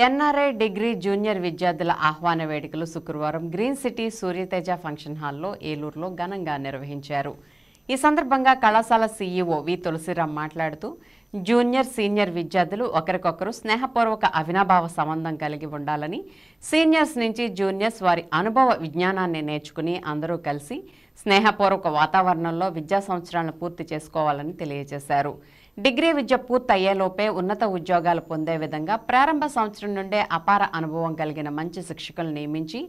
NRI degree junior విద్యార్థుల ఆహ్వాన వేడుకలు శుక్రవారం గ్రీన్ సిటీ సూర్యతేజ ఫంక్షన్ హాల్లో ఏలూరులో ఘనంగా నిర్వహించారు. ఈ సందర్భంగా కళాశాల సీఈఓ వి తులసిరామ్ మాట్లాడుతూ జూనియర్ సీనియర్ విద్యార్థులు ఒకరికొకరు స్నేహపూర్వక అవినాభావ సంబంధం కలిగి ఉండాలని, సీనియర్స్ నుంచి జూనియర్స్ వారి అనుభవ విజ్ఞానాన్ని నేర్చుకుని అందరూ కలిసి స్నేహపూర్వక వాతావరణంలో విద్యా సంవత్సరాలను పూర్తి చేసుకోవాలని తెలియజేశారు. డిగ్రీ విద్య పూర్తయ్యేలోపే ఉన్నత ఉద్యోగాలు పొందే విధంగా ప్రారంభ సంవత్సరం నుండే అపార అనుభవం కలిగిన మంచి శిక్షకులను నియమించి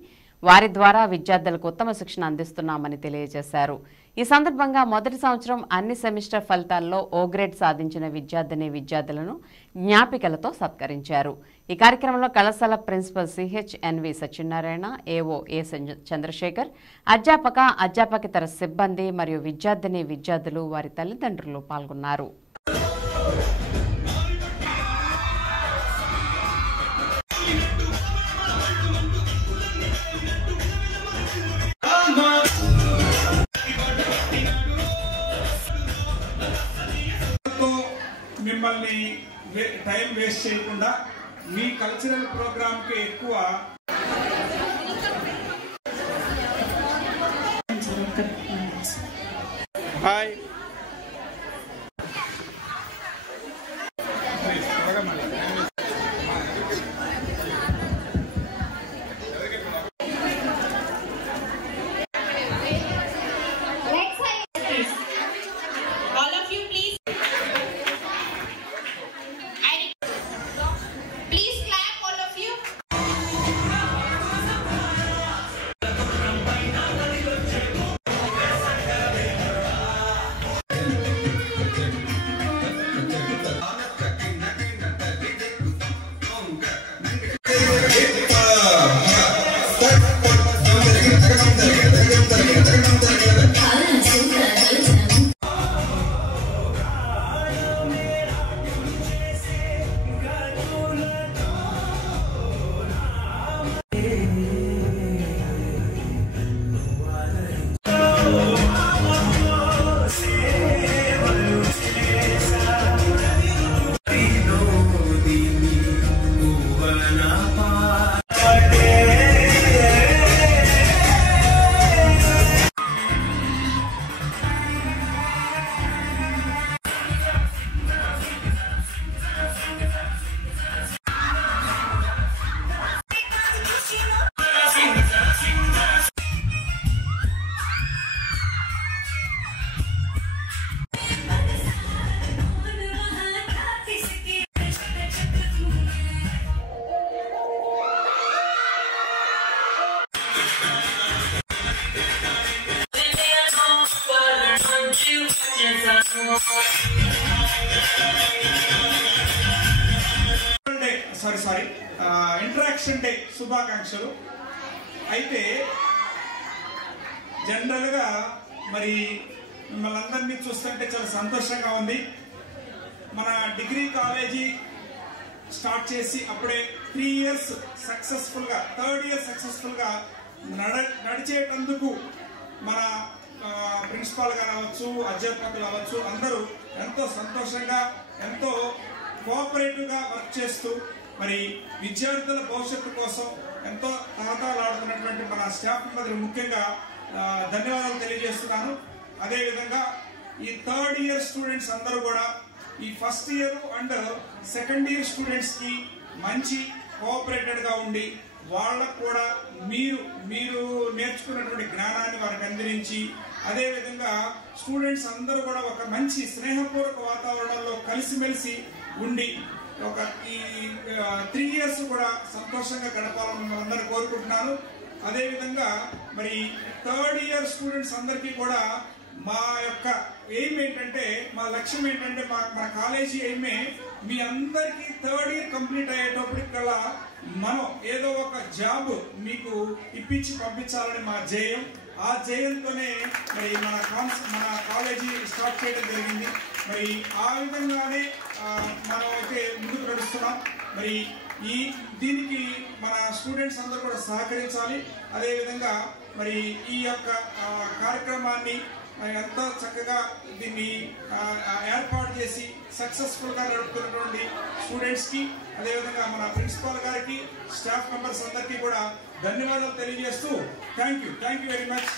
వారి ద్వారా విద్యార్థులకు ఉత్తమ శిక్షణ అందిస్తున్నామని తెలియజేశారు. ఈ సందర్భంగా మొదటి సంవత్సరం అన్ని సెమిస్టర్ ఫలితాల్లో ఓ గ్రేడ్ సాధించిన విద్యార్థులను జ్ఞాపికలతో సత్కరించారు. ఈ కార్యక్రమంలో కళాశాల ప్రిన్సిపల్ సిహెచ్ఎన్వి సత్యనారాయణ, ఏఓ ఏ చంద్రశేఖర్, అధ్యాపకేతర సిబ్బంది మరియు విద్యార్థులు వారి తల్లిదండ్రులు పాల్గొన్నారు. మిమ్మల్ని టైం వేస్ట్ చేయకుండా మీ కల్చరల్ ప్రోగ్రామ్ కి ఎక్కువ హాయ్ ఇంటరాక్షన్ డే శుభాకాంక్షలు. అయితే జనరల్ గా మరి మిమ్మల్ని అందరినీ చూస్తుంటే చాలా సంతోషంగా ఉంది. మన డిగ్రీ కాలేజీ స్టార్ట్ చేసి అప్పుడే 3 years సక్సెస్ఫుల్ గా, 3rd year సక్సెస్ఫుల్ గా నడిచేటందుకు మన ప్రిన్సిపాల్ గా అవ్వచ్చు, అధ్యాపకులు అవ్వచ్చు, అందరూ ఎంతో సంతోషంగా ఎంతో కోఆపరేటివ్ గా వర్క్ చేస్తూ మరి విద్యార్థుల భవిష్యత్తు కోసం ఎంతో తహతలాడుతున్నటువంటి మన స్టాఫ్ మెంబర్లు ముఖ్యంగా ధన్యవాదాలు తెలియజేస్తున్నాను. అదేవిధంగా ఈ 3rd year స్టూడెంట్స్ అందరూ కూడా ఈ 1st year and 2nd year students కి మంచి కోఆపరేటెడ్ గా ఉండి వాళ్ళకు కూడా మీరు నేర్చుకున్నటువంటి జ్ఞానాన్ని వారికి అందించి, అదేవిధంగా స్టూడెంట్స్ అందరూ కూడా ఒక మంచి స్నేహపూర్వక వాతావరణంలో కలిసిమెలిసి ఉండి ఒక ఈ 3 years కూడా సంతోషంగా గడపాలని మనందరూ కోరుకుంటున్నాను. అదేవిధంగా మరి 3rd year స్టూడెంట్స్ అందరికీ కూడా మా యొక్క ఎయిమ్ ఏంటంటే, మా లక్ష్యం ఏంటంటే, మన కాలేజీ ఎయిమే మీ అందరికీ 3rd year కంప్లీట్ అయ్యేటప్పటికల్లా మనం ఏదో ఒక జాబ్ మీకు ఇప్పించి పంపించాలని మా ధ్యేయం. ఆ ధ్యేయంతోనే మరి మన కాలేజీ స్టార్ట్ చేయడం జరిగింది. మరి ఆ విధంగానే మనం అయితే ముందుకు నడుస్తున్నాం. మరి దీనికి మన స్టూడెంట్స్ అందరూ కూడా సహకరించాలి. అదేవిధంగా మరి ఈ యొక్క కార్యక్రమాన్ని ఎంతో చక్కగా దీన్ని ఏర్పాటు చేసి సక్సెస్ఫుల్ గా నడుపుతున్నటువంటి స్టూడెంట్స్ కి అదేవిధంగా మన ప్రిన్సిపాల్ గారికి, స్టాఫ్ మెంబర్స్ అందరికీ కూడా ధన్యవాదాలు తెలియజేస్తూ థ్యాంక్ యూ వెరీ మచ్.